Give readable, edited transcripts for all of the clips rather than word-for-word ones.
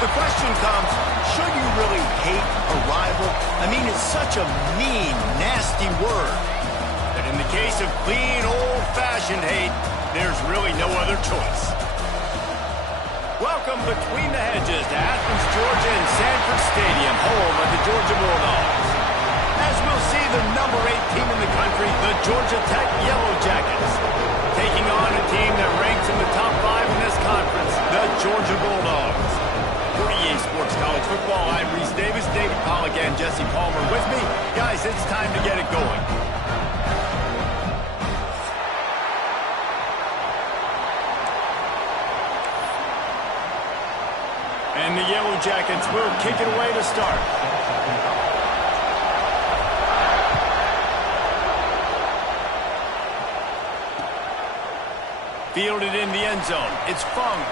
The question comes, should you really hate a rival? I mean, it's such a mean, nasty word. But in the case of clean, old-fashioned hate, there's really no other choice. Welcome between the hedges to Athens, Georgia and Sanford Stadium, home of the Georgia Bulldogs. As we'll see the number 8 team in the country, the Georgia Tech Yellow Jackets, taking on a team that ranks in the top 5 in this conference, the Georgia Bulldogs. For EA Sports College Football, I'm Reese Davis, David Pollock, and Jesse Palmer with me. Guys, it's time to get it going. And the Yellow Jackets will kick it away to start. Fielded in the end zone. It's Fung.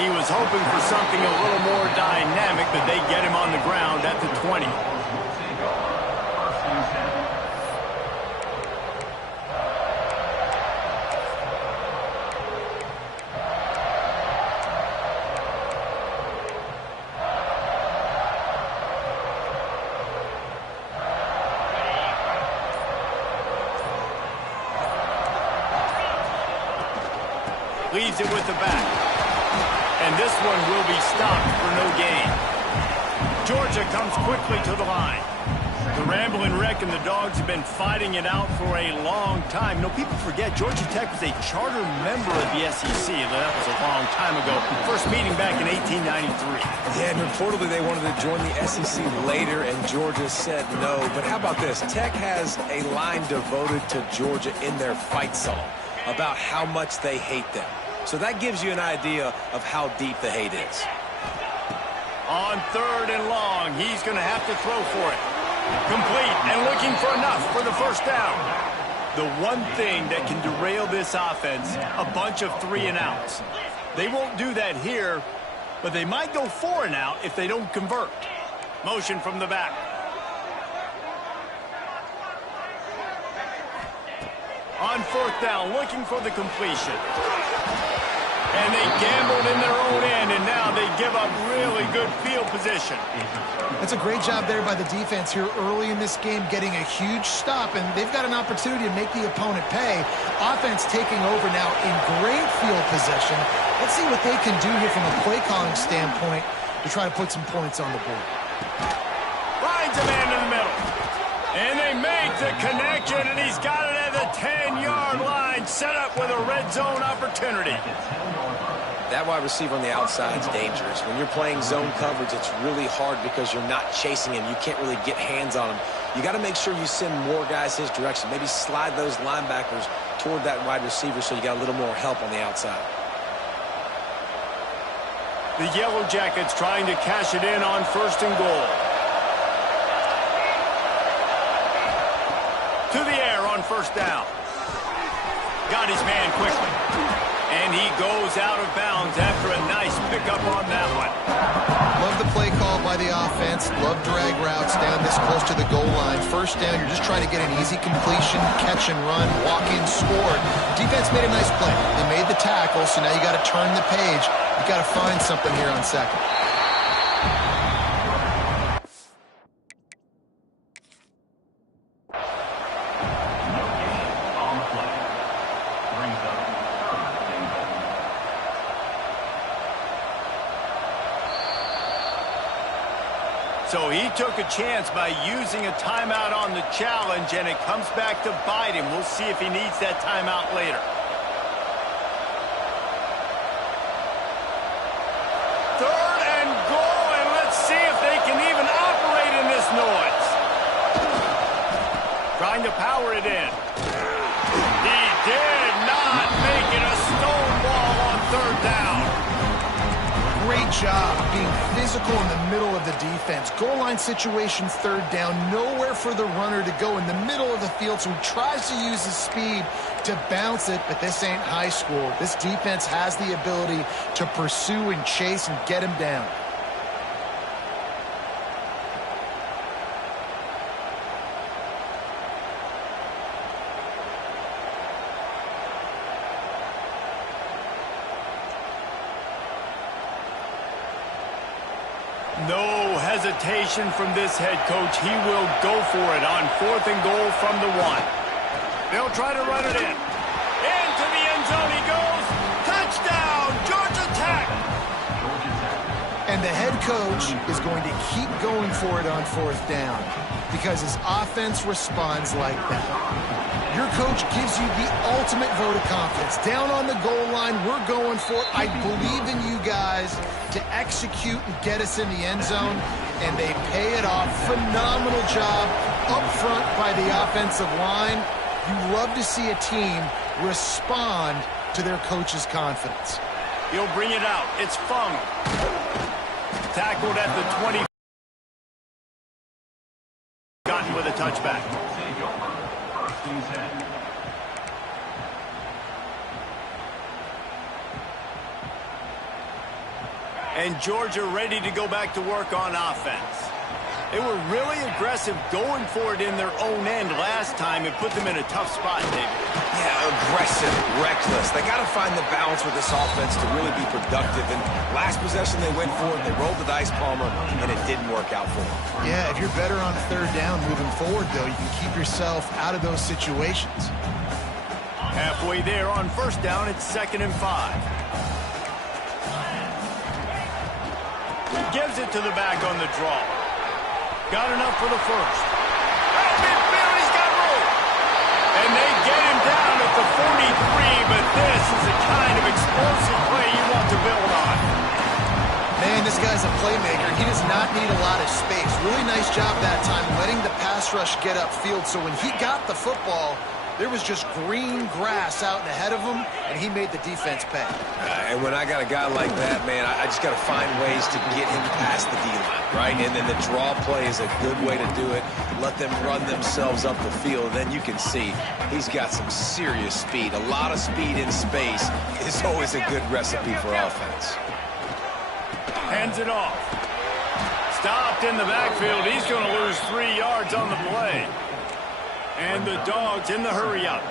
He was hoping for something a little more dynamic, but they get him on the ground at the 20. Leaves it with the back. And this one will be stopped for no gain. Georgia comes quickly to the line. The Ramblin' Wreck and the Dogs have been fighting it out for a long time. You know, people forget Georgia Tech was a charter member of the SEC. That was a long time ago. First meeting back in 1893. Yeah, and reportedly they wanted to join the SEC later, and Georgia said no. But how about this? Tech has a line devoted to Georgia in their fight song about how much they hate them. So that gives you an idea of how deep the hate is. On 3rd and long, he's going to have to throw for it. Complete and looking for enough for the first down. The one thing that can derail this offense, a bunch of 3 and outs. They won't do that here, but they might go 4 and out if they don't convert. Motion from the back. On 4th down, looking for the completion. And they gambled in their own end, and now they give up really good field position. That's a great job there by the defense here early in this game, getting a huge stop, and they've got an opportunity to make the opponent pay. Offense taking over now in great field position. Let's see what they can do here from a play calling standpoint to try to put some points on the board. Finds a man in the middle. And they make the connection, and he's got it at the 10-yard line, set up with a red zone opportunity. That wide receiver on the outside is dangerous. When you're playing zone coverage, it's really hard because you're not chasing him. You can't really get hands on him. You got to make sure you send more guys his direction. Maybe slide those linebackers toward that wide receiver so you got a little more help on the outside. The Yellow Jackets trying to cash it in on 1st and goal. To the air on 1st down. Got his man quickly. And he goes out of bounds after a nice pickup on that one. Love the play call by the offense. Love drag routes down this close to the goal line. 1st down, you're just trying to get an easy completion, catch and run, walk in, score. Defense made a nice play. They made the tackle, so now you got to turn the page. You got to find something here on 2nd. So he took a chance by using a timeout on the challenge, and it comes back to bite him. We'll see if he needs that timeout later. Third and goal, and let's see if they can even operate in this noise. Trying to power it in. He did not make it a stonewall on third down. Great job being physical in the middle of the defense. Goal line situation, third down. Nowhere for the runner to go in the middle of the field, so he tries to use his speed to bounce it, but this ain't high school. This defense has the ability to pursue and chase and get him down. No hesitation from this head coach. He will go for it on 4th and goal from the 1. They'll try to run it in. Into the end zone he goes. Touchdown, Georgia Tech. And the head coach is going to keep going for it on 4th down because his offense responds like that. Your coach gives you the ultimate vote of confidence. Down on the goal line, we're going for it. I believe in you guys to execute and get us in the end zone, and they pay it off. Phenomenal job up front by the offensive line. You love to see a team respond to their coach's confidence. He'll bring it out. It's Fung. Tackled at the 20. Gotten with a touchback. And Georgia ready to go back to work on offense. They were really aggressive going for it in their own end last time. It put them in a tough spot, David. Yeah, aggressive, reckless. They got to find the balance with this offense to really be productive. And last possession they went for it, they rolled the dice, Palmer, and it didn't work out for them. Yeah, if you're better on third down moving forward, though, you can keep yourself out of those situations. Halfway there on 1st down, it's 2nd and 5. Gives it to the back on the draw. Got enough for the 1st. Midfield's got room. And they get him down at the 43, but this is the kind of explosive play you want to build on. Man, this guy's a playmaker. He does not need a lot of space. Really nice job that time letting the pass rush get upfield. So when he got the football, there was just green grass out ahead of him, and he made the defense pay. And when I got a guy like that, man, I just got to find ways to get him past the D-line, right? And then the draw play is a good way to do it. Let them run themselves up the field. Then you can see he's got some serious speed. A lot of speed in space is always a good recipe for offense. Hands it off. Stopped in the backfield. He's going to lose 3 yards on the play. And the Dogs in the hurry-up.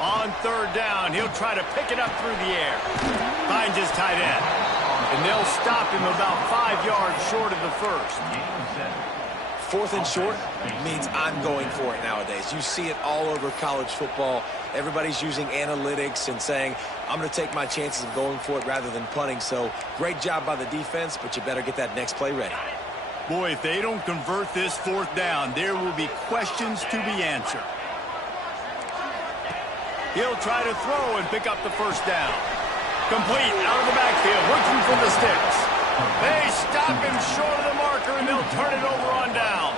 On 3rd down, he'll try to pick it up through the air. Finds his tight end. And they'll stop him about 5 yards short of the 1st. 4th and short means I'm going for it nowadays. You see it all over college football. Everybody's using analytics and saying, I'm going to take my chances of going for it rather than punting. So great job by the defense, but you better get that next play ready. Boy, if they don't convert this 4th down, there will be questions to be answered. He'll try to throw and pick up the 1st down. Complete out of the backfield, looking for the sticks. They stop him short of the marker, and they'll turn it over on downs.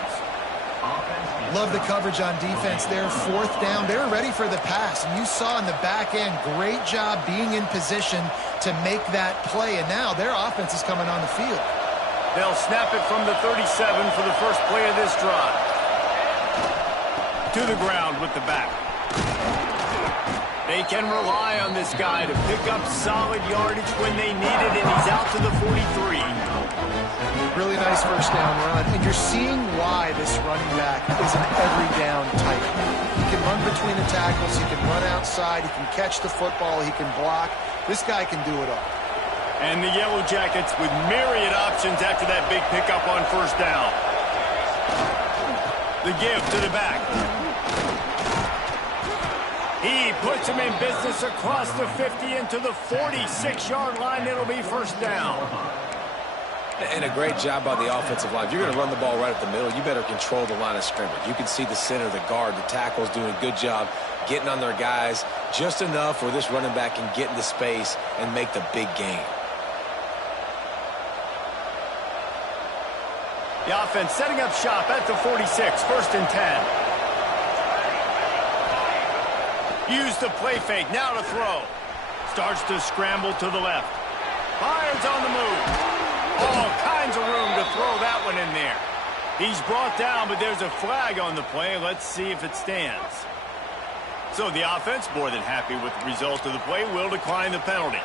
Love the coverage on defense there. 4th down, they're ready for the pass. And you saw in the back end, great job being in position to make that play. And now their offense is coming on the field. They'll snap it from the 37 for the first play of this drive. To the ground with the back. They can rely on this guy to pick up solid yardage when they need it, and he's out to the 43. Really nice 1st down run, and you're seeing why this running back is an every down type. He can run between the tackles, he can run outside, he can catch the football, he can block. This guy can do it all. And the Yellow Jackets with myriad options after that big pickup on 1st down. The give to the back. He puts puts him in business across the 50 into the 46-yard line. It'll be first down. And a great job by the offensive line. If you're going to run the ball right at the middle, you better control the line of scrimmage. You can see the center, the guard, the tackles doing a good job getting on their guys just enough where this running back can get into space and make the big gain. The offense setting up shop at the 46, first and 10. Use the play fake, now to throw. Starts to scramble to the left. Fires on the move. All kinds of room to throw that one in there. He's brought down, but there's a flag on the play. Let's see if it stands. So the offense, more than happy with the result of the play, will decline the penalty.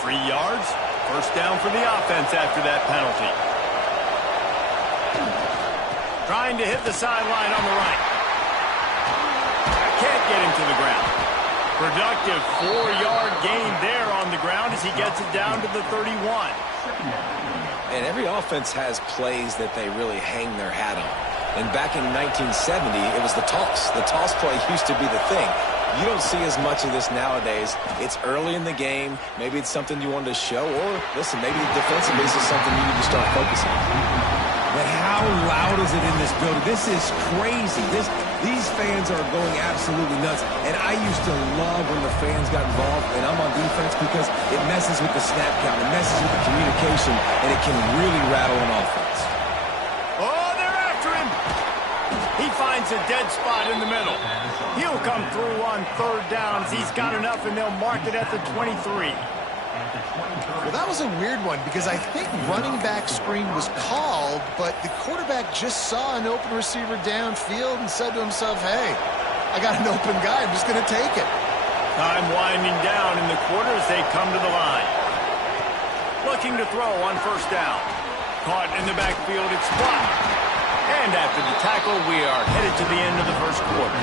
3 yards, first down for the offense after that penalty. Trying to hit the sideline on the right. Can't get him to the ground. Productive 4-yard gain there on the ground as he gets it down to the 31. And every offense has plays that they really hang their hat on. And back in 1970, it was the toss. The toss play used to be the thing. You don't see as much of this nowadays. It's early in the game. Maybe it's something you wanted to show. Or, listen, maybe defensively this is something you need to start focusing on. But how loud is it in this building? This is crazy. These fans are going absolutely nuts. And I used to love when the fans got involved, and I'm on defense because it messes with the snap count. It messes with the communication, and it can really rattle an offense. Oh, they're after him. He finds a dead spot in the middle. He'll come through on third downs. He's got enough, and they'll mark it at the 23. Well, that was a weird one because I think running back screen was called, but the quarterback just saw an open receiver downfield and said to himself, hey, I got an open guy. I'm just going to take it. Time winding down in the quarter as they come to the line. Looking to throw on first down. Caught in the backfield. It's blocked. And after the tackle, we are headed to the end of the first quarter.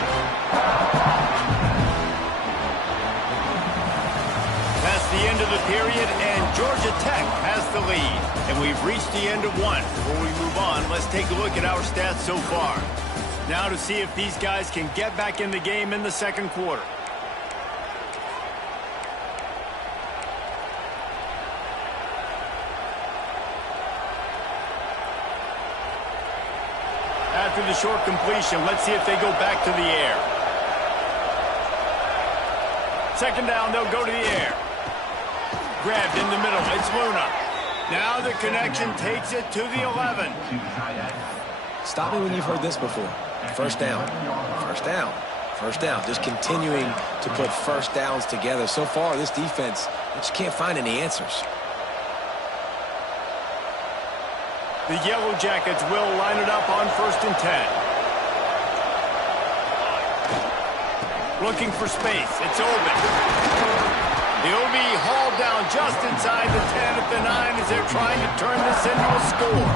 The end of the period, and Georgia Tech has the lead. And we've reached the end of one. Before we move on, let's take a look at our stats so far. Now to see if these guys can get back in the game in the second quarter. After the short completion, let's see if they go back to the air. Second down, they'll go to the air. Grabbed in the middle. It's Luna. Now the connection takes it to the 11. Stop me when you've heard this before. First down. First down. First down. Just continuing to put first downs together. So far, this defense, they just can't find any answers. The Yellow Jackets will line it up on first and 10. Looking for space. It's open. He'll be hauled down just inside the 10 at the 9 as they're trying to turn this into a score.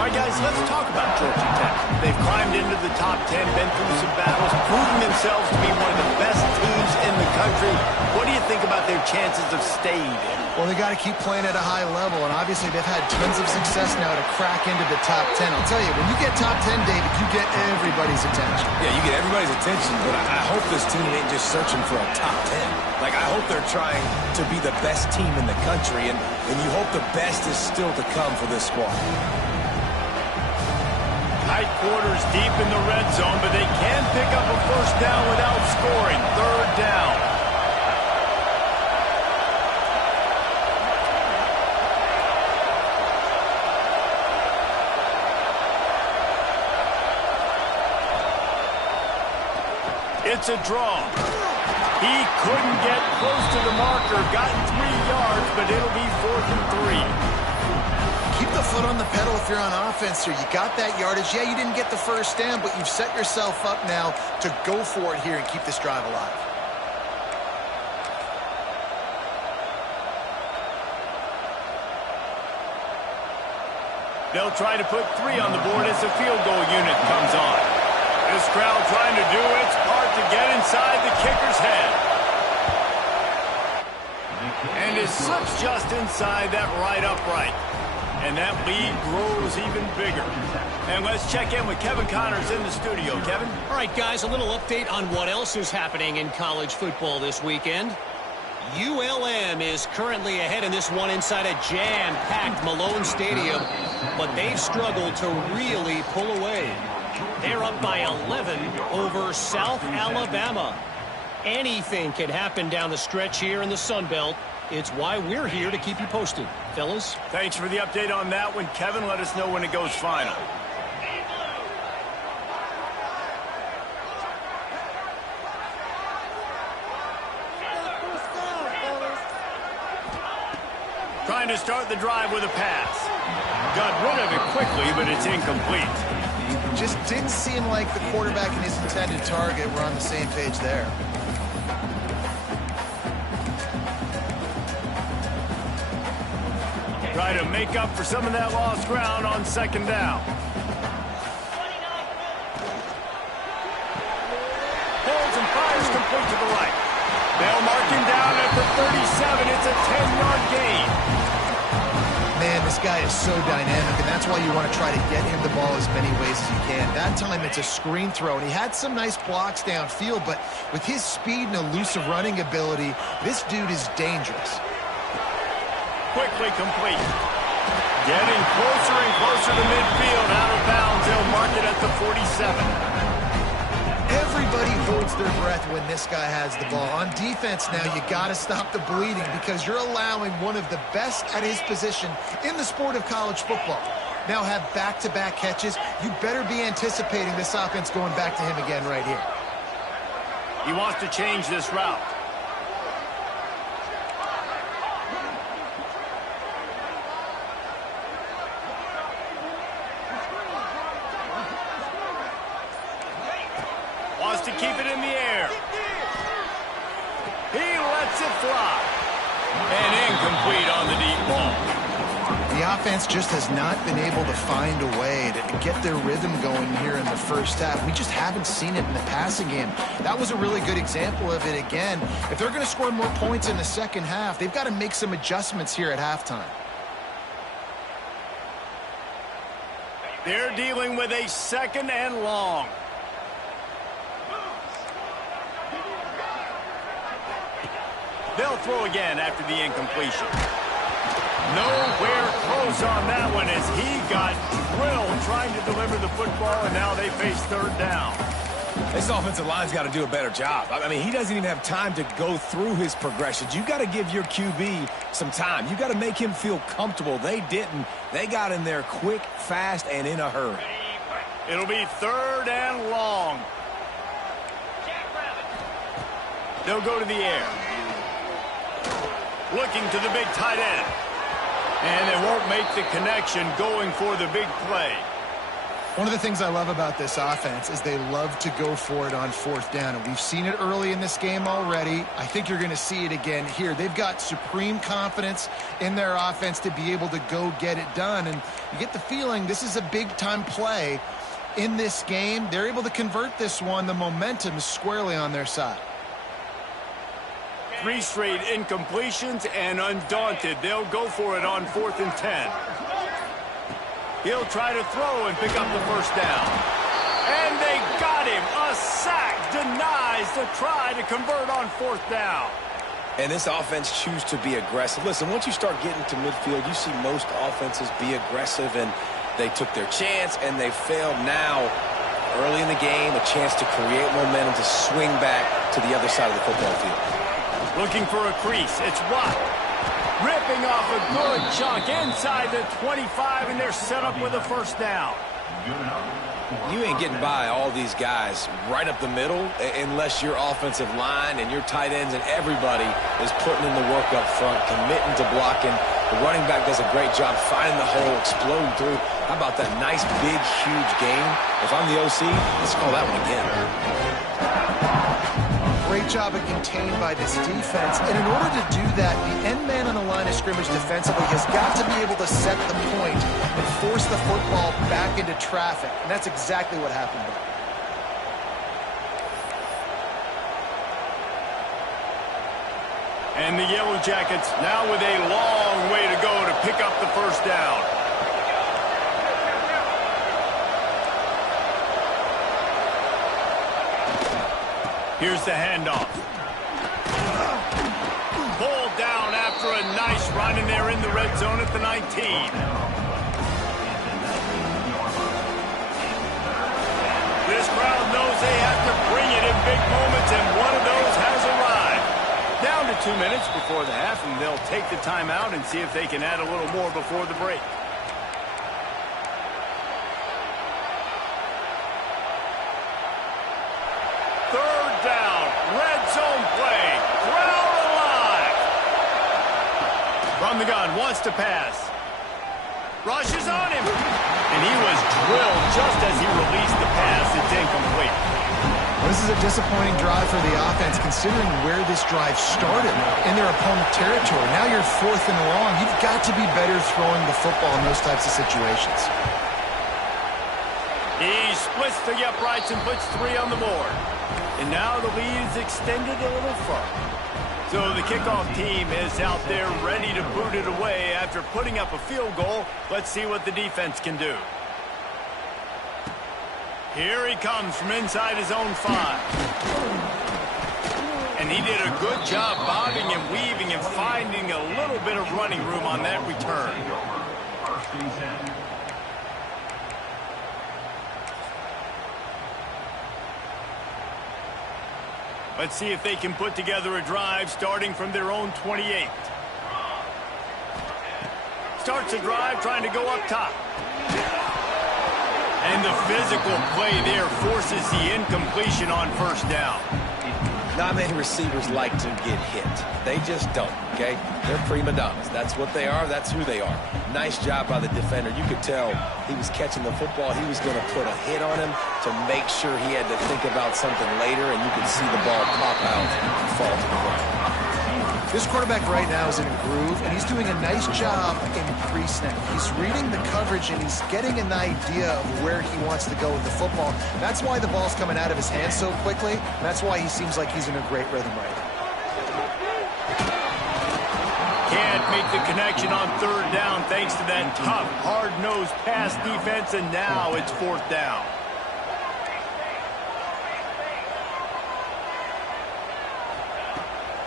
All right, guys, let's talk about Georgia Tech. They've climbed into the top 10, been through some battles, proven themselves to be one of the best teams in the country. What do you think about their chances of staying in? Well, they got to keep playing at a high level, and obviously they've had tons of success now to crack into the top 10. I'll tell you, when you get top 10, David, you get everybody's attention. Yeah, you get everybody's attention, but I hope this team ain't just searching for a top 10. Like, I hope they're trying to be the best team in the country, and you hope the best is still to come for this squad. Tight quarters deep in the red zone, but they can pick up a first down without scoring. Third down. It's a draw. He couldn't get close to the marker. Gotten 3 yards, but it'll be 4th and 3. Keep the foot on the pedal if you're on offense here. You got that yardage. Yeah, you didn't get the first down, but you've set yourself up now to go for it here and keep this drive alive. They'll try to put 3 on the board as the field goal unit comes on. This crowd trying to do its part to get inside the kicker's head. And it slips just inside that right upright. And that lead grows even bigger. And let's check in with Kevin Connors in the studio. Kevin? All right, guys, a little update on what else is happening in college football this weekend. ULM is currently ahead in this one inside a jam-packed Malone Stadium, but they've struggled to really pull away. They're up by 11 over South Alabama. Anything can happen down the stretch here in the Sun Belt. It's why we're here to keep you posted. Fellas? Thanks for the update on that one, Kevin. Let us know when it goes final. Trying to start the drive with a pass. Got rid of it quickly, but it's incomplete. Just didn't seem like the quarterback and his intended target were on the same page there. Try to make up for some of that lost ground on second down. Holds and fires complete to the right. They'll mark him down at the 37. It's a 10-yard gain. Man, this guy is so dynamic, and that's why you want to try to get him the ball as many ways as you can. That time it's a screen throw, and he had some nice blocks downfield, but with his speed and elusive running ability, this dude is dangerous. Quickly complete. Getting closer and closer to midfield. Out of bounds. They'll mark it at the 47. Everybody holds their breath when this guy has the ball. On defense now, you got to stop the bleeding because you're allowing one of the best at his position in the sport of college football. Now have back-to-back catches. You better be anticipating this offense going back to him again right here. He wants to change this route. To keep it in the air. He lets it fly. And incomplete on the deep ball. The offense just has not been able to find a way to get their rhythm going here in the first half. We just haven't seen it in the passing game. That was a really good example of it again. If they're going to score more points in the second half, they've got to make some adjustments here at halftime. They're dealing with a second and long. They'll throw again after the incompletion. Nowhere close on that one as he got drilled trying to deliver the football, and now they face third down. This offensive line's got to do a better job. I mean, he doesn't even have time to go through his progressions. You got to give your QB some time. You got to make him feel comfortable. They didn't. They got in there quick, fast, and in a hurry. It'll be third and long. They'll go to the air. Looking to the big tight end. And they won't make the connection going for the big play. One of the things I love about this offense is they love to go for it on fourth down. And we've seen it early in this game already. I think you're going to see it again here. They've got supreme confidence in their offense to be able to go get it done. And you get the feeling this is a big-time play in this game. They're able to convert this one. The momentum is squarely on their side. 3 straight incompletions, and undaunted, they'll go for it on 4th and 10. He'll try to throw and pick up the first down. And they got him. A sack denies the try to convert on 4th down. And this offense chooses to be aggressive. Listen, once you start getting to midfield, you see most offenses be aggressive, and they took their chance, and they failed. Now, early in the game, a chance to create momentum, to swing back to the other side of the football field. Looking for a crease. It's Watt. Ripping off a good chunk inside the 25, and they're set up with a first down. You ain't getting by all these guys right up the middle unless your offensive line and your tight ends and everybody is putting in the work up front, committing to blocking. The running back does a great job finding the hole, exploding through. How about that nice, big, huge gain? If I'm the OC, let's call that one again. Great job of contained by this defense. And in order to do that, the end man on the line of scrimmage defensively has got to be able to set the point and force the football back into traffic. And that's exactly what happened there. And the Yellow Jackets now with a long way to go to pick up the first down. Here's the handoff. Pulled down after a nice run, and they're in the red zone at the 19. This crowd knows they have to bring it in big moments, and one of those has arrived. Down to 2 minutes before the half, and they'll take the timeout and see if they can add a little more before the break. Third down, red zone play, crowd alive. From the gun, wants to pass. Rushes on him. And he was drilled just as he released the pass. It's incomplete. Well, this is a disappointing drive for the offense, considering where this drive started in their opponent territory. Now you're 4th and long. You've got to be better throwing the football in those types of situations. He splits the uprights and puts 3 on the board. And now the lead is extended a little further. So the kickoff team is out there ready to boot it away after putting up a field goal. Let's see what the defense can do. Here he comes from inside his own 5. And he did a good job bobbing and weaving and finding a little bit of running room on that return. Let's see if they can put together a drive starting from their own 28. Starts a drive trying to go up top. And the physical play there forces the incompletion on first down. Not many receivers like to get hit. They just don't, okay? They're prima donnas. That's what they are. That's who they are. Nice job by the defender. You could tell he was catching the football. He was going to put a hit on him to make sure he had to think about something later, and you could see the ball pop out and fall to the ground. This quarterback right now is in a groove, and he's doing a nice job in pre-snap. He's reading the coverage, and he's getting an idea of where he wants to go with the football. That's why the ball's coming out of his hands so quickly. That's why he seems like he's in a great rhythm right now. Can't make the connection on third down thanks to that tough, hard-nosed pass defense, and now it's 4th down.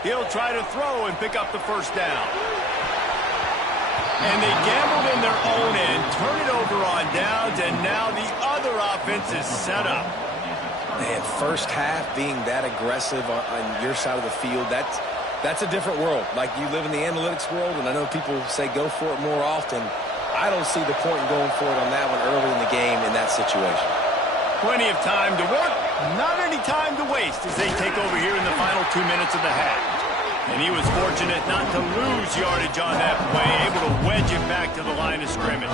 He'll try to throw and pick up the first down. And they gambled in their own end, turn it over on downs, and now the other offense is set up. Man, first half being that aggressive on your side of the field, that's a different world. Like, you live in the analytics world, and I know people say go for it more often. I don't see the point in going for it on that one early in the game in that situation. Plenty of time to work, not any time to waste as they take over here in the final 2 minutes of the half. And he was fortunate not to lose yardage on that play, able to wedge it back to the line of scrimmage.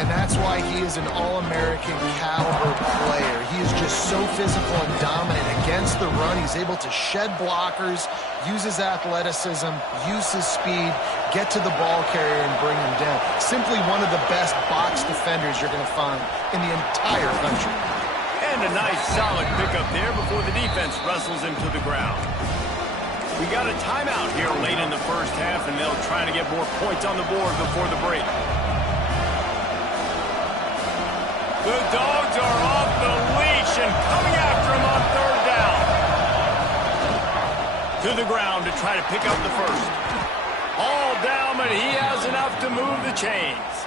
And that's why he is an All-American caliber player. He is just so physical and dominant against the run. He's able to shed blockers, use his athleticism, use his speed, get to the ball carrier and bring him down. Simply one of the best box defenders you're going to find in the entire country. And a nice solid pickup there before the defense wrestles him to the ground. We got a timeout here late in the first half, and they'll try to get more points on the board before the break. The Dogs are off the leash and coming after him on third down. To the ground to try to pick up the first. All down, but he has enough to move the chains.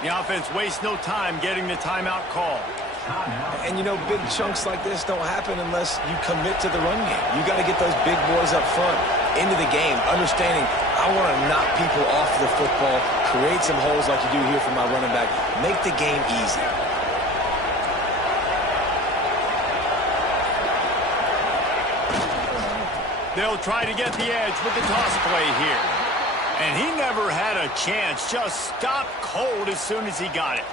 The offense wastes no time getting the timeout call. And, you know, big chunks like this don't happen unless you commit to the run game. You got to get those big boys up front into the game, understanding I want to knock people off the football, create some holes like you do here for my running back, make the game easy. They'll try to get the edge with the toss play here. And he never had a chance, just stopped cold as soon as he got it.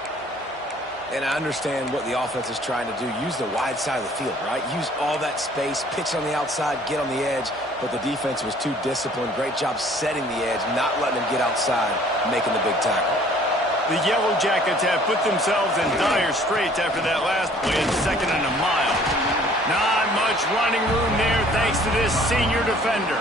And I understand what the offense is trying to do. Use the wide side of the field, right? Use all that space, pitch on the outside, get on the edge. But the defense was too disciplined. Great job setting the edge, not letting him get outside, making the big tackle. The Yellow Jackets have put themselves in dire straits after that last play in 2nd and a mile. Not much much running room there thanks to this senior defender.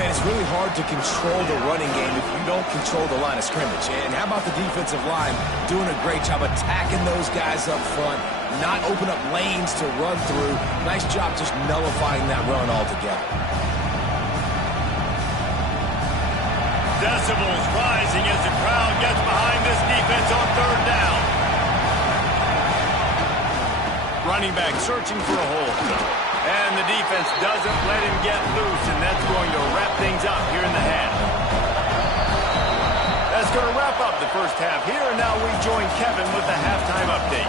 Man, it's really hard to control the running game if you don't control the line of scrimmage. And how about the defensive line doing a great job attacking those guys up front, not open up lanes to run through. Nice job just nullifying that run altogether. Decibels rising as the crowd gets behind this defense on third down. Running back searching for a hole. And the defense doesn't let him get loose, and that's going to wrap things up here in the half. That's going to wrap up the first half here, and now we join Kevin with the halftime update.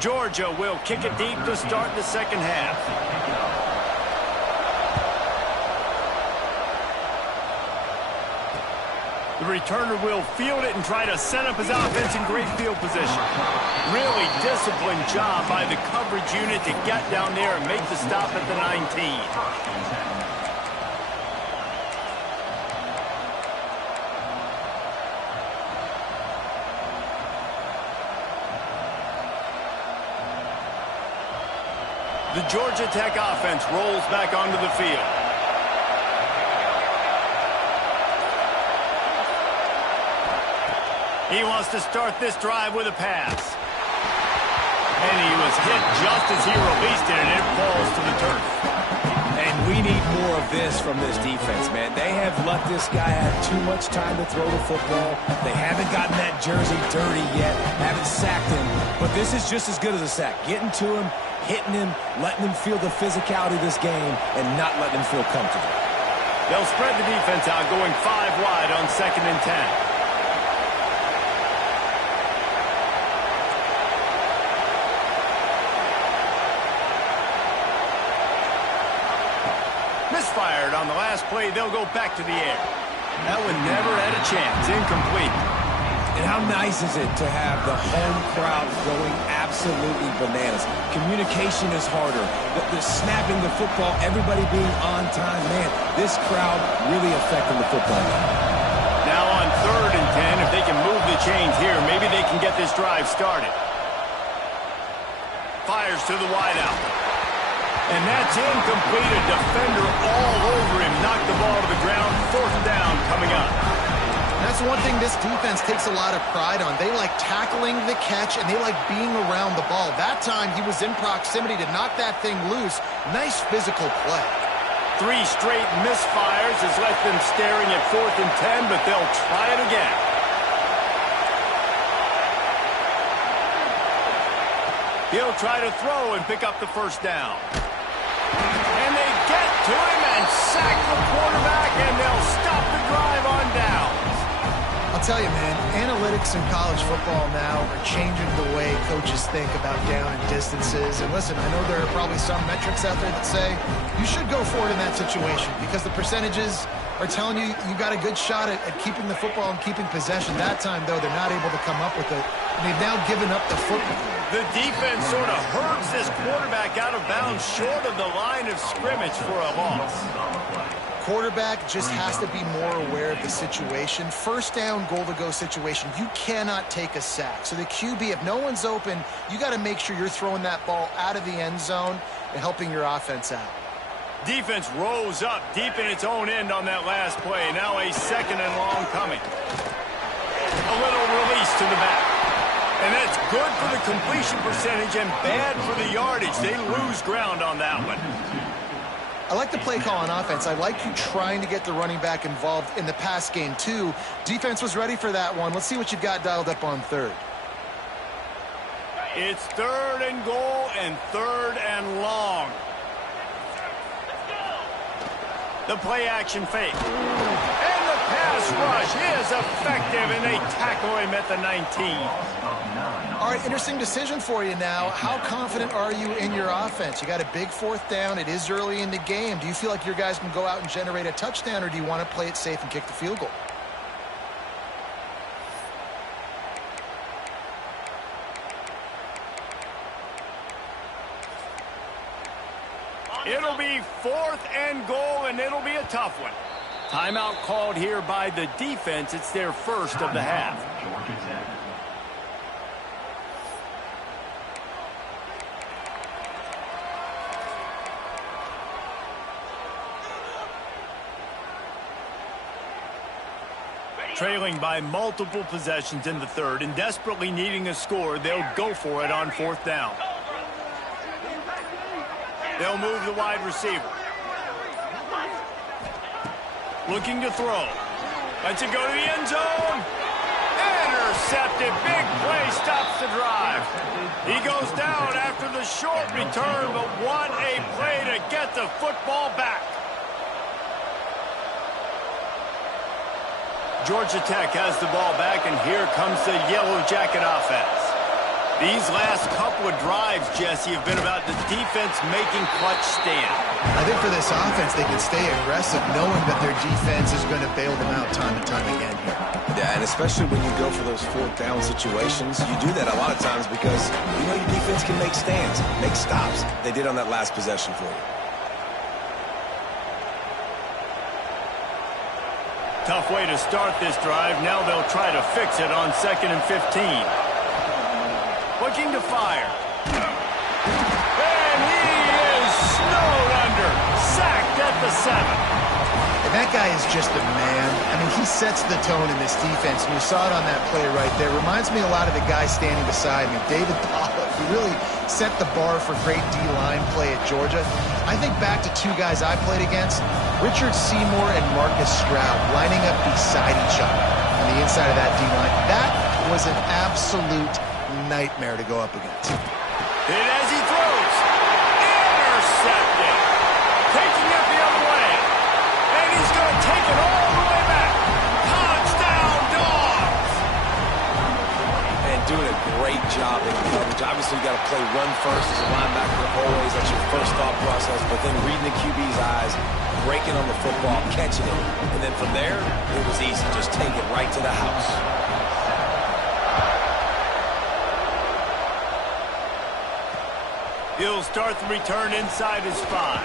Georgia will kick it deep to start the second half. The returner will field it and try to set up his offense in great field position. Really disciplined job by the coverage unit to get down there and make the stop at the 19. The Georgia Tech offense rolls back onto the field. He wants to start this drive with a pass. And he was hit just as he released it, and it falls to the turf. And we need more of this from this defense, man. They have let this guy have too much time to throw the football. They haven't gotten that jersey dirty yet, haven't sacked him. But this is just as good as a sack. Getting to him, hitting him, letting him feel the physicality of this game, and not letting him feel comfortable. They'll spread the defense out, going 5 wide on 2nd and 10. Misfired on the last play. They'll go back to the air. That one never had a chance. Incomplete. And how nice is it to have the home crowd going absolutely bananas? Communication is harder. The snapping the football, everybody being on time. Man, this crowd really affecting the football. Now on 3rd and 10, if they can move the chains here, maybe they can get this drive started. Fires to the wideout. And that's incomplete. A defender all over him. Knocked the ball to the ground. 4th down coming up. That's one thing this defense takes a lot of pride on. They like tackling the catch, and they like being around the ball. That time, he was in proximity to knock that thing loose. Nice physical play. 3 straight misfires has left them staring at 4th and 10, but they'll try it again. He'll try to throw and pick up the 1st down. And they get to him and sack the quarterback, and they'll stop the drive on downs. I'll tell you, man, analytics in college football now are changing the way coaches think about down and distances. And listen, I know there are probably some metrics out there that say you should go for it in that situation because the percentages are telling you you got a good shot at keeping the football and keeping possession. That time, though, they're not able to come up with it. And they've now given up the football. The defense sort of hurts this quarterback out of bounds short of the line of scrimmage for a loss. Quarterback just has to be more aware of the situation. 1st down, goal-to-go situation. You cannot take a sack. So the QB, if no one's open, you got to make sure you're throwing that ball out of the end zone and helping your offense out. Defense rose up deep in its own end on that last play. Now a 2nd and long coming. A little release to the back. And that's good for the completion percentage and bad for the yardage. They lose ground on that one. I like the play call on offense. I like you trying to get the running back involved in the pass game, too. Defense was ready for that one. Let's see what you've got dialed up on 3rd. It's 3rd and goal and 3rd and long. The play action fake. And the pass rush is effective, and they tackle him at the 19. All right, interesting decision for you now. How confident are you in your offense? You got a big 4th down. It is early in the game. Do you feel like your guys can go out and generate a touchdown, or do you want to play it safe and kick the field goal? It'll be 4th and goal, and it'll be a tough one. Timeout called here by the defense. It's their first of the half. Trailing by multiple possessions in the third and desperately needing a score, they'll go for it on 4th down. They'll move the wide receiver. Looking to throw. Lets it go to the end zone. Intercepted. Big play stops the drive. He goes down after the short return, but what a play to get the football back. Georgia Tech has the ball back, and here comes the Yellow Jacket offense. These last couple of drives, Jesse, have been about the defense making clutch stand. I think for this offense, they can stay aggressive knowing that their defense is going to bail them out time and time again here. Yeah, and especially when you go for those 4th down situations, you do that a lot of times because you know your defense can make stands, make stops. They did on that last possession for you. Tough way to start this drive. Now they'll try to fix it on 2nd and 15. Looking to fire. And he is snowed under. Sacked at the 7. And that guy is just a man. I mean, he sets the tone in this defense, and you saw it on that play right there. Reminds me a lot of the guy standing beside me, David Pollock, who really set the bar for great D-line play at Georgia. I think back to 2 guys I played against, Richard Seymour and Marcus Stroud, lining up beside each other on the inside of that D-line. That was an absolute nightmare to go up against. And as he throws, intercepted. Taking it the other way. And he's going to take it all the way back. Touchdown, Dogs! And doing a great job in coverage. Obviously, you got to play run first as a linebacker always. That's your first thought process. But then reading the QB's eyes, breaking on the football, catching it. And then from there, it was easy. Just take it right to the house. He'll start the return inside his 5.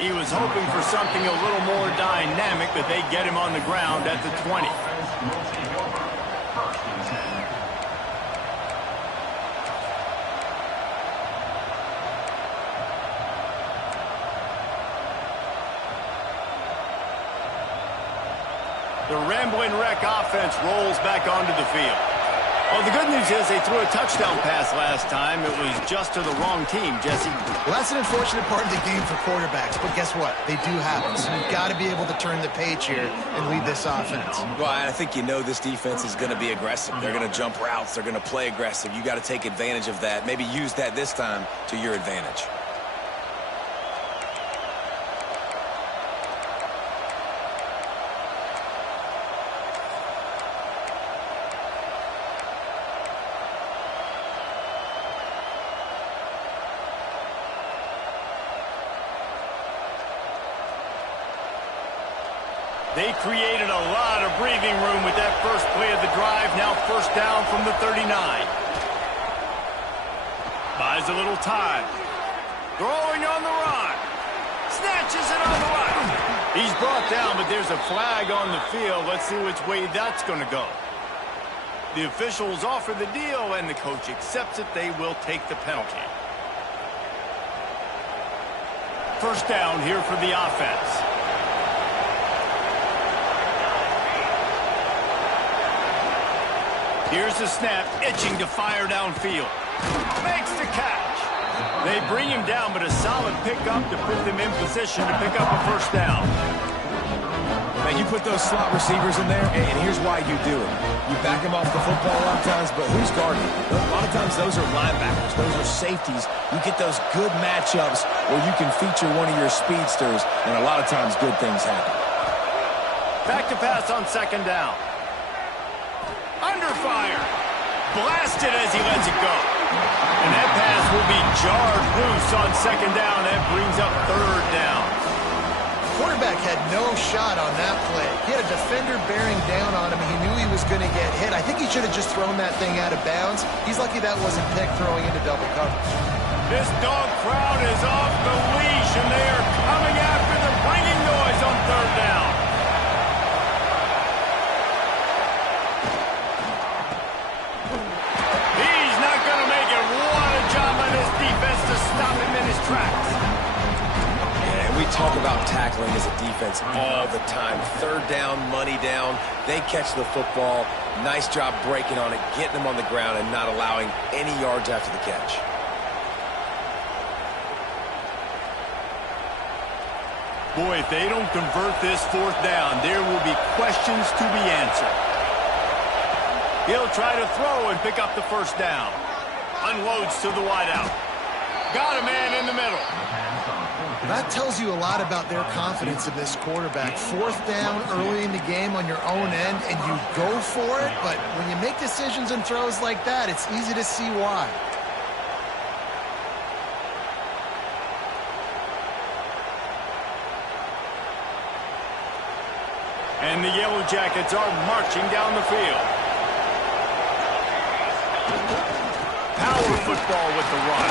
He was hoping for something a little more dynamic, but they get him on the ground at the 20. The Ramblin' Wreck offense rolls back onto the field. Well, the good news is they threw a touchdown pass last time. It was just to the wrong team, Jesse. Well, that's an unfortunate part of the game for quarterbacks, but guess what? They do happen, so you've got to be able to turn the page here and lead this offense. Well, I think you know this defense is going to be aggressive. They're going to jump routes. They're going to play aggressive. You got to take advantage of that. Maybe use that this time to your advantage. They created a lot of breathing room with that first play of the drive. Now 1st down from the 39. Buys a little time. Throwing on the run. Snatches it on the run. He's brought down, but there's a flag on the field. Let's see which way that's going to go. The officials offer the deal, and the coach accepts it. They will take the penalty. 1st down here for the offense. Here's the snap, itching to fire downfield. Makes the catch. They bring him down, but a solid pickup to put them in position to pick up a 1st down. Now, you put those slot receivers in there, and here's why you do it. You back them off the football a lot of times, but who's guarding? A lot of times those are linebackers. Those are safeties. You get those good matchups where you can feature one of your speedsters, and a lot of times good things happen. Back to pass on 2nd down. Under fire. Blasted as he lets it go. And that pass will be jarred loose on 2nd down. That brings up 3rd down. Quarterback had no shot on that play. He had a defender bearing down on him. He knew he was going to get hit. I think he should have just thrown that thing out of bounds. He's lucky that wasn't picked throwing into double coverage. This dog crowd is off the leash, and they are coming after them, bringing noise on third down. He's not going to make it. What a job by this defense to stop him in his tracks. And we talk about tackling as a defense all the time. Third down, money down. They catch the football. Nice job breaking on it, getting them on the ground, and not allowing any yards after the catch. Boy, if they don't convert this fourth down, there will be questions to be answered. He'll try to throw and pick up the first down. Unloads to the wideout. Got a man in the middle. That tells you a lot about their confidence in this quarterback. Fourth down early in the game on your own end, and you go for it, but when you make decisions and throws like that, it's easy to see why. And the Yellow Jackets are marching down the field. Power football with the run.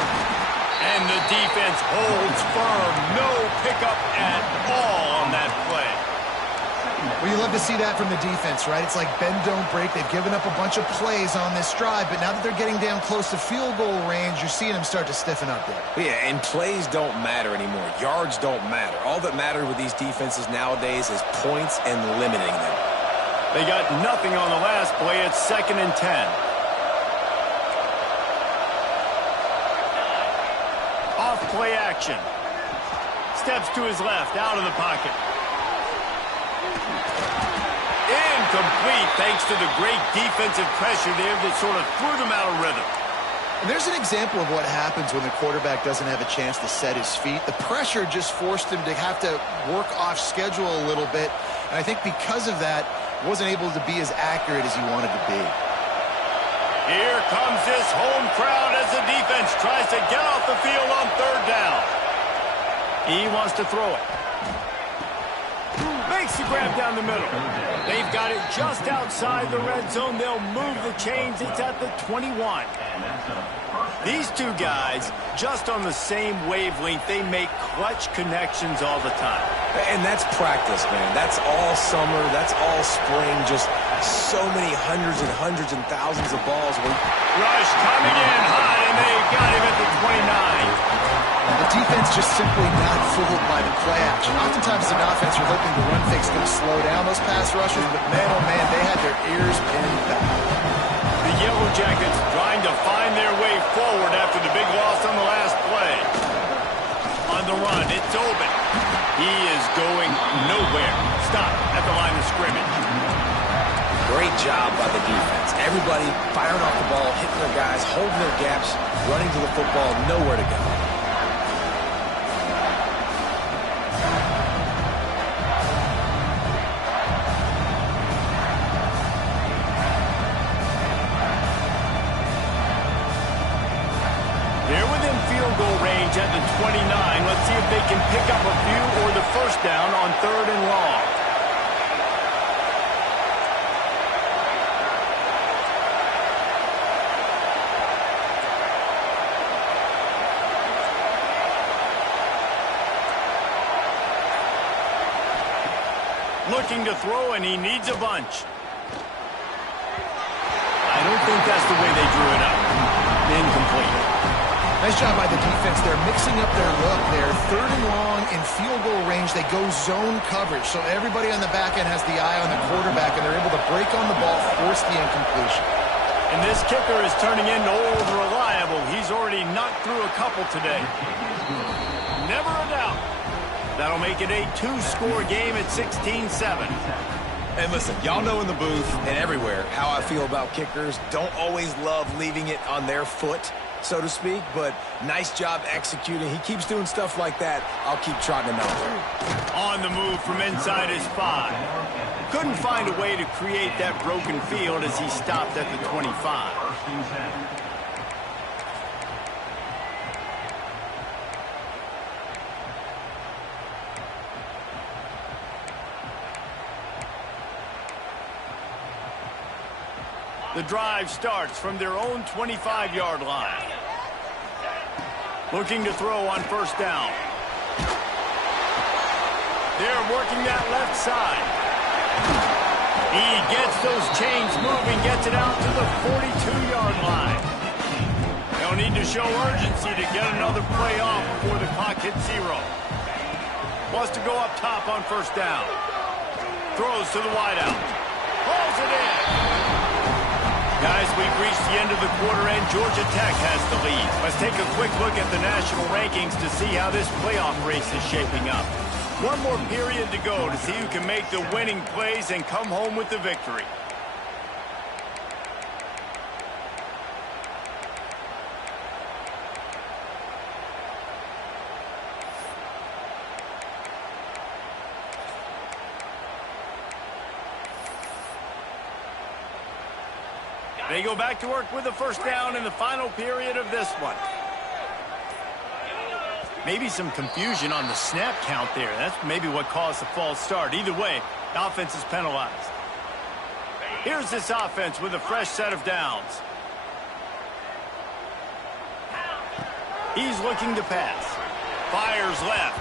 And the defense holds firm. No pickup at all on that play. Well, you love to see that from the defense, right? It's like bend, don't break. They've given up a bunch of plays on this drive, but now that they're getting down close to field goal range, you're seeing them start to stiffen up there. Yeah, and plays don't matter anymore. Yards don't matter. All that matters with these defenses nowadays is points and limiting them. They got nothing on the last play. It's 2nd and 10. Off play action. Steps to his left, out of the pocket. Incomplete thanks to the great defensive pressure there that sort of threw them out of rhythm. And there's an example of what happens when the quarterback doesn't have a chance to set his feet. The pressure just forced him to have to work off schedule a little bit. And I think because of that, wasn't able to be as accurate as he wanted to be. Here comes this home crowd as the defense tries to get off the field on third down. He wants to throw it. Makes the grab down the middle. They've got it just outside the red zone. They'll move the chains. It's at the 21. These two guys, just on the same wavelength, they make clutch connections all the time. And that's practice, man. That's all summer. That's all spring. Just so many hundreds and thousands of balls. Rush coming in hot, and they got him at the 29. The defense just simply not fooled by the play action. Oftentimes, an offense, you're hoping the run fake's going to slow down those pass rushers, but man, oh man, they had their ears pinned back. The Yellow Jackets trying to find their way forward after the big loss on the last play. On the run, it's open. He is going nowhere. Stop at the line of scrimmage. Great job by the defense. Everybody firing off the ball, hitting their guys, holding their gaps, running to the football, nowhere to go. They're within field goal range at the 29. Let's see if they can pick up a few or the first down on third and long. Looking to throw, and he needs a bunch. I don't think that's the way they drew it up. Incomplete. Nice job by the defense. They're mixing up their look there. Third and long in field goal range. They go zone coverage. So everybody on the back end has the eye on the quarterback, and they're able to break on the ball, force the incompletion. And this kicker is turning into old reliable. He's already knocked through a couple today. Never a doubt. That'll make it a 2-score game at 16-7. And listen, y'all know in the booth and everywhere how I feel about kickers. Don't always love leaving it on their foot, so to speak, but nice job executing. He keeps doing stuff like that. I'll keep trotting him out there. On the move from inside his 5. Couldn't find a way to create that broken field as he stopped at the 25. The drive starts from their own 25-yard line. Looking to throw on first down. They're working that left side. He gets those chains moving, gets it out to the 42-yard line. They'll need to show urgency to get another play off before the clock hits 0. Wants to go up top on first down. Throws to the wideout. Hauls it in. Guys, we've reached the end of the quarter, and Georgia Tech has the lead. Let's take a quick look at the national rankings to see how this playoff race is shaping up. One more period to go to see who can make the winning plays and come home with the victory. They go back to work with the first down in the final period of this one. Maybe some confusion on the snap count there. That's maybe what caused the false start. Either way, the offense is penalized. Here's this offense with a fresh set of downs. He's looking to pass. Fires left.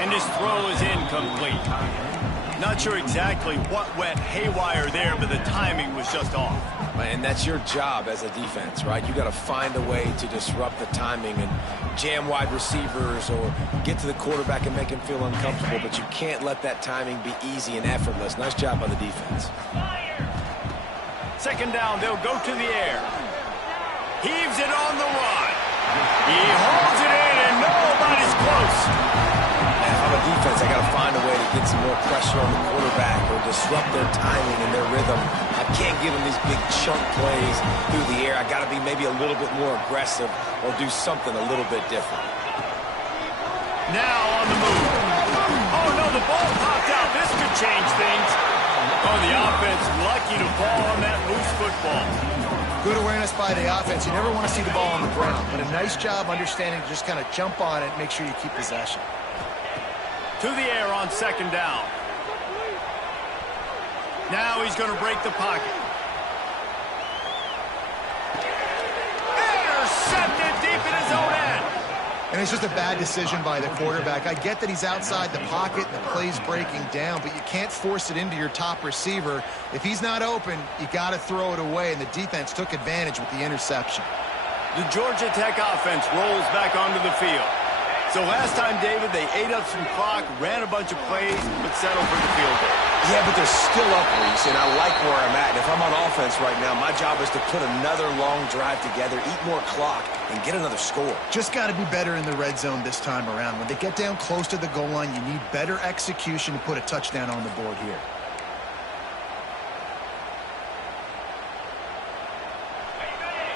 And his throw is incomplete. Not sure exactly what went haywire there, but the timing was just off. And that's your job as a defense, right? You got to find a way to disrupt the timing and jam wide receivers or get to the quarterback and make him feel uncomfortable, but you can't let that timing be easy and effortless. Nice job by the defense. Second down, they'll go to the air. Heaves it on the run. He holds it in, and nobody's close. On the defense, I got to find a way to get some more pressure on the quarterback or disrupt their timing and their rhythm. I can't give them these big chunk plays through the air. I got to be maybe a little bit more aggressive or do something a little bit different. Now on the move. Oh, no, the ball popped out. This could change things. Oh, the offense lucky to fall on that loose football. Good awareness by the offense. You never want to see the ball on the ground, but a nice job understanding to just kind of jump on it and make sure you keep possession. To the air on second down. Now he's going to break the pocket. Intercepted deep in his own end. And it's just a bad decision by the quarterback. I get that he's outside the pocket and the play's breaking down, but you can't force it into your top receiver. If he's not open, you got to throw it away, and the defense took advantage with the interception. The Georgia Tech offense rolls back onto the field. So last time, David, they ate up some clock, ran a bunch of plays, but settled for the field goal. Yeah, but they're still up, Reese, and I like where I'm at. And if I'm on offense right now, my job is to put another long drive together, eat more clock, and get another score. Just got to be better in the red zone this time around. When they get down close to the goal line, you need better execution to put a touchdown on the board here.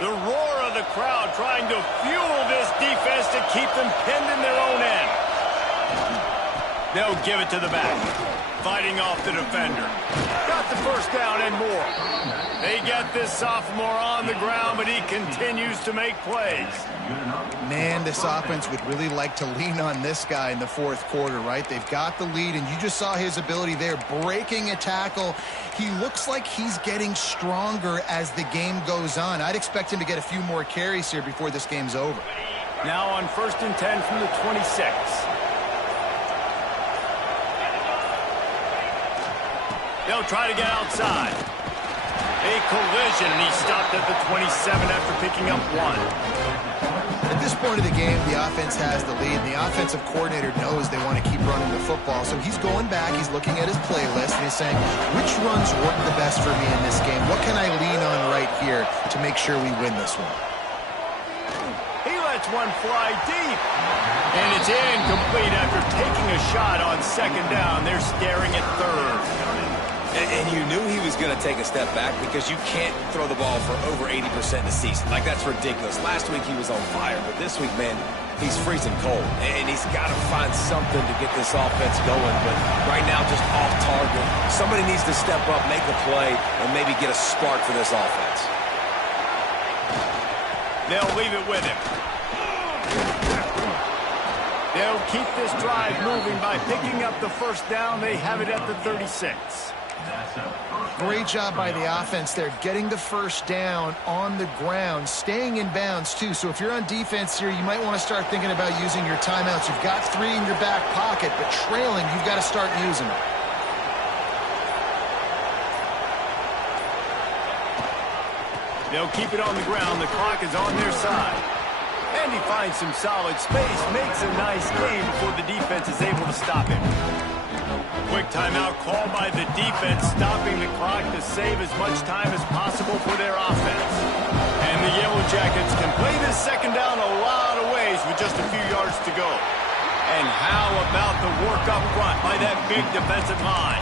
The roar of the crowd trying to fuel this defense to keep them pinned in their own end. They'll give it to the back. Fighting off the defender. Got the first down and more. They get this sophomore on the ground, but he continues to make plays. Man, this offense would really like to lean on this guy in the fourth quarter, right? They've got the lead, and you just saw his ability there, breaking a tackle. He looks like he's getting stronger as the game goes on. I'd expect him to get a few more carries here before this game's over. Now on 1st and 10 from the 26. They'll try to get outside. A collision, and he stopped at the 27 after picking up 1. At this point of the game, the offense has the lead. The offensive coordinator knows they want to keep running the football, so he's going back, he's looking at his playlist, and he's saying, which runs work the best for me in this game? What can I lean on right here to make sure we win this one? He lets one fly deep. And it's incomplete after taking a shot on second down. They're staring at third. And you knew he was going to take a step back because you can't throw the ball for over 80% in a season. Like, that's ridiculous. Last week he was on fire, but this week, man, he's freezing cold. And he's got to find something to get this offense going. But right now, just off target. Somebody needs to step up, make a play, and maybe get a spark for this offense. They'll leave it with him. They'll keep this drive moving by picking up the first down. They have it at the 36. Great job by the offense there, getting the first down on the ground, staying in bounds too. So if you're on defense here, you might want to start thinking about using your timeouts. You've got 3 in your back pocket, but trailing, you've got to start using them. They'll keep it on the ground. The clock is on their side. And he finds some solid space, makes a nice game before the defense is able to stop him. Quick timeout called by the defense, stopping the clock to save as much time as possible for their offense. And the Yellow Jackets can play this second down a lot of ways with just a few yards to go. And how about the work up front by that big defensive line?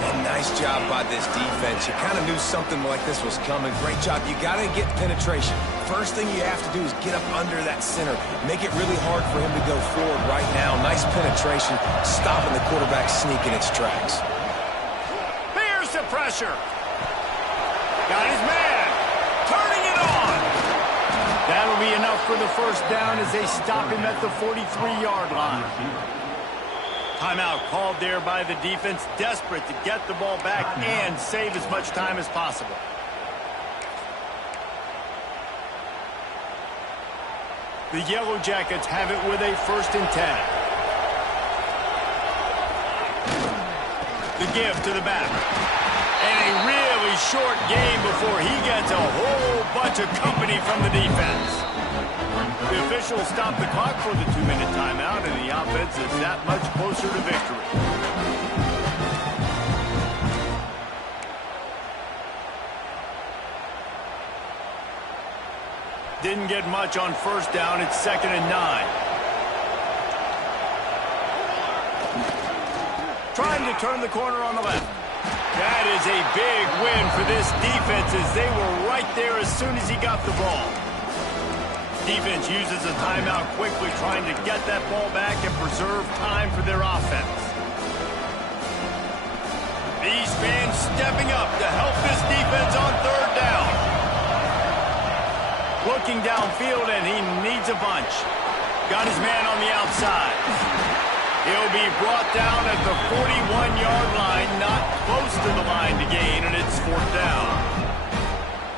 And nice job by this defense. You kind of knew something like this was coming. Great job. You got to get penetration. First thing you have to do is get up under that center. Make it really hard for him to go forward right now. Nice penetration, stopping the quarterback sneak in its tracks. Here's the pressure. Got his man. Turning it on. That'll be enough for the first down as they stop him at the 43-yard line. Timeout called there by the defense, desperate to get the ball back and save as much time as possible. The Yellow Jackets have it with a 1st and 10. The give to the back. And a really short game before he gets a whole bunch of company from the defense. The officials stop the clock for the 2-minute timeout, and the offense is that much closer to victory. Didn't get much on first down. It's 2nd and 9. Trying to turn the corner on the left. That is a big win for this defense as they were right there as soon as he got the ball. Defense uses a timeout quickly, trying to get that ball back and preserve time for their offense. These fans stepping up to help this defense on 3rd down. Looking downfield, and he needs a bunch. Got his man on the outside. He'll be brought down at the 41-yard line, not close to the line to gain, and it's 4th down.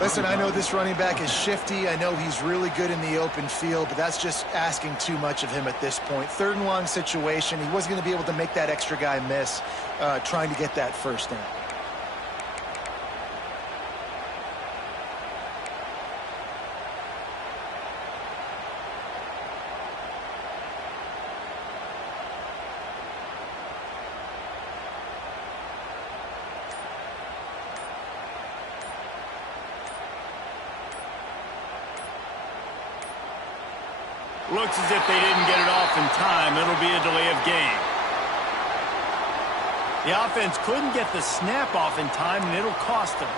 Listen, I know this running back is shifty. I know he's really good in the open field, but that's just asking too much of him at this point. 3rd and long situation. He wasn't going to be able to make that extra guy miss trying to get that first down. Looks as if they didn't get it off in time. It'll be a delay of game. The offense couldn't get the snap off in time, and it'll cost them.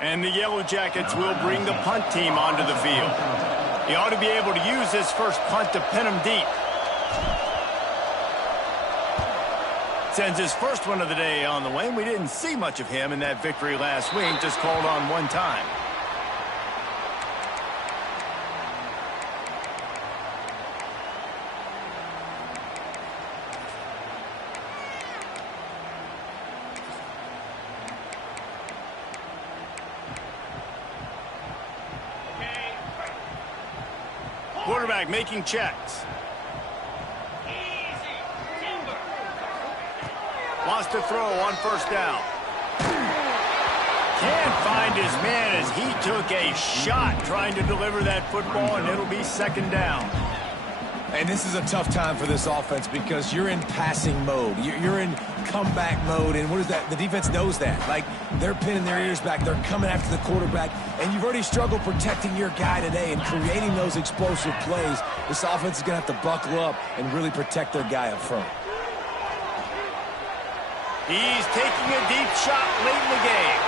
And the Yellow Jackets will bring the punt team onto the field. He ought to be able to use this first punt to pin him deep. Sends his first one of the day on the way. We didn't see much of him in that victory last week, just called on one time. Quarterback making checks. Lost a throw on first down. Can't find his man as he took a shot trying to deliver that football, and it'll be 2nd down. And this is a tough time for this offense because you're in passing mode. You're in comeback mode, and what is that? The defense knows that. Like, they're pinning their ears back. They're coming after the quarterback, and you've already struggled protecting your guy today and creating those explosive plays. This offense is going to have to buckle up and really protect their guy up front. He's taking a deep shot late in the game.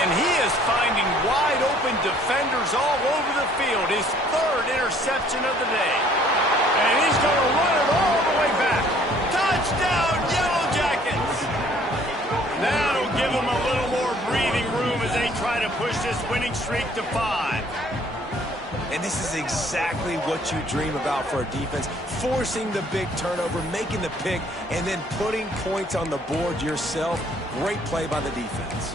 And he is finding wide-open defenders all over the field. His 3rd interception of the day. And he's going to run it all the way back. Touchdown, Yellow Jackets! That'll give him a little more breathing room this winning streak to 5. And this is exactly what you dream about for a defense. Forcing the big turnover, making the pick, and then putting points on the board yourself. Great play by the defense.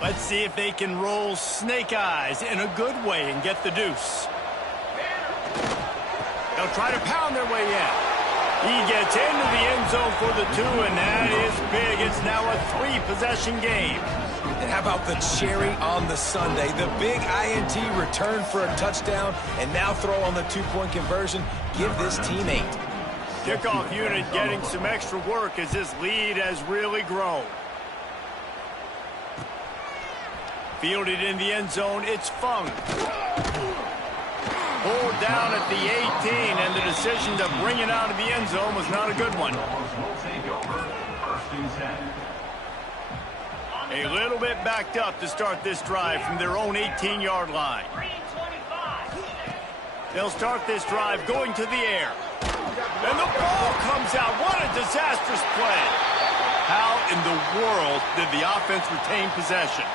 Let's see if they can roll snake eyes in a good way and get the deuce. They'll try to pound their way in. He gets into the end zone for the 2, and that is big. It's now a 3-possession game. And how about the cherry on the sundae? The big INT return for a touchdown, and now throw on the 2-point conversion. Give this team 8. Kickoff unit getting some extra work as this lead has really grown. Fielded in the end zone, it's Fung. Pulled down at the 18, and the decision to bring it out of the end zone was not a good one. A little bit backed up to start this drive from their own 18-yard line. They'll start this drive going to the air. And the ball comes out. What a disastrous play. How in the world did the offense retain possession?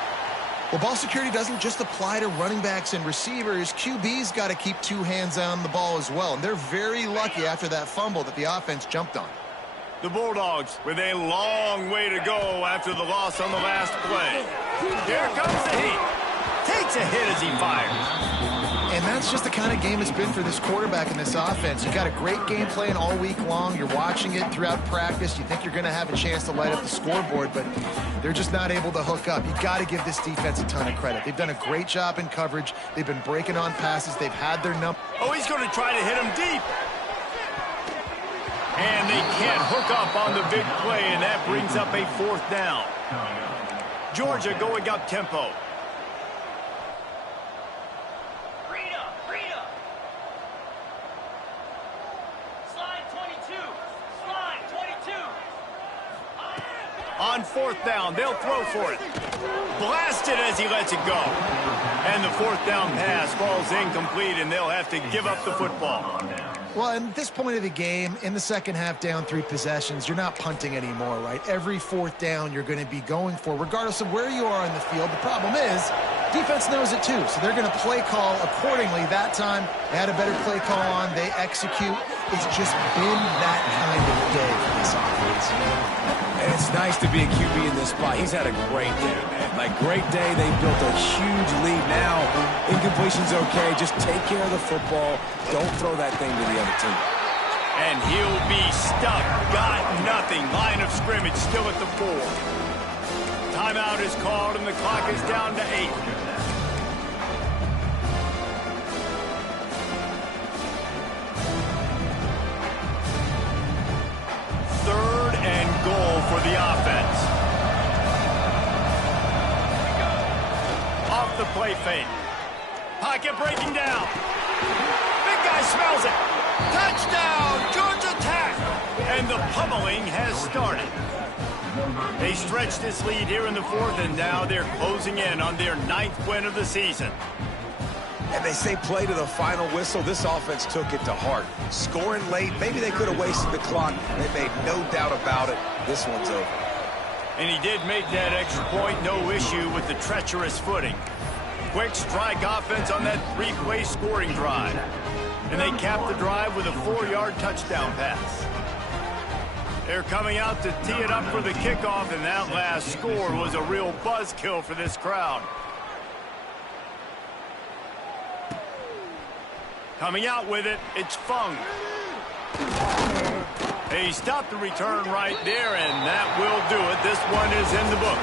Well, ball security doesn't just apply to running backs and receivers. QB's got to keep 2 hands on the ball as well. And they're very lucky after that fumble that the offense jumped on. The Bulldogs with a long way to go after the loss on the last play. Here comes the heat. Takes a hit as he fires. And that's just the kind of game it's been for this quarterback in this offense. You got a great game plan all week long. You're watching it throughout practice. You think you're going to have a chance to light up the scoreboard, but they're just not able to hook up. You got to give this defense a ton of credit. They've done a great job in coverage. They've been breaking on passes. They've had their number. Oh, he's going to try to hit him deep. And they can't hook up on the big play, and that brings up a 4th down. Georgia going up tempo. On 4th down, they'll throw for it. Blasted as he lets it go. And the 4th down pass falls incomplete, and they'll have to give up the football. Well, at this point of the game, in the second half, down 3 possessions, you're not punting anymore, right? Every 4th down you're going to be going for, regardless of where you are in the field. The problem is, defense knows it too, so they're going to play call accordingly. That time, they had a better play call on. They execute. It's just been that kind of day for this offense. And it's nice to be a QB in this spot. He's had a great day, man. Like, great day. They built a huge lead. Now, incompletion's okay. Just take care of the football. Don't throw that thing to the other team. And he'll be stuck. Got nothing. Line of scrimmage still at the 4. Timeout is called, and the clock is down to 8. Third and goal for the offense. Off the play fake. Pocket breaking down. Big guy smells it. Touchdown, Georgia Tech. And the pummeling has started. They stretched this lead here in the 4th, and now they're closing in on their 9th win of the season. And they say play to the final whistle. This offense took it to heart. Scoring late, maybe they could have wasted the clock. They made no doubt about it. This one's over. And he did make that extra point, no issue with the treacherous footing. Quick strike offense on that 3-play scoring drive. And they capped the drive with a 4-yard touchdown pass. They're coming out to tee it up for the kickoff, and that last score was a real buzzkill for this crowd. Coming out with it, it's Fung. He stopped the return right there, and that will do it. This one is in the book.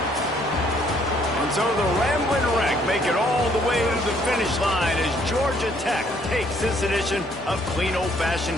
And so the Ramblin' Wreck make it all the way to the finish line as Georgia Tech takes this edition of Clean Old Fashioned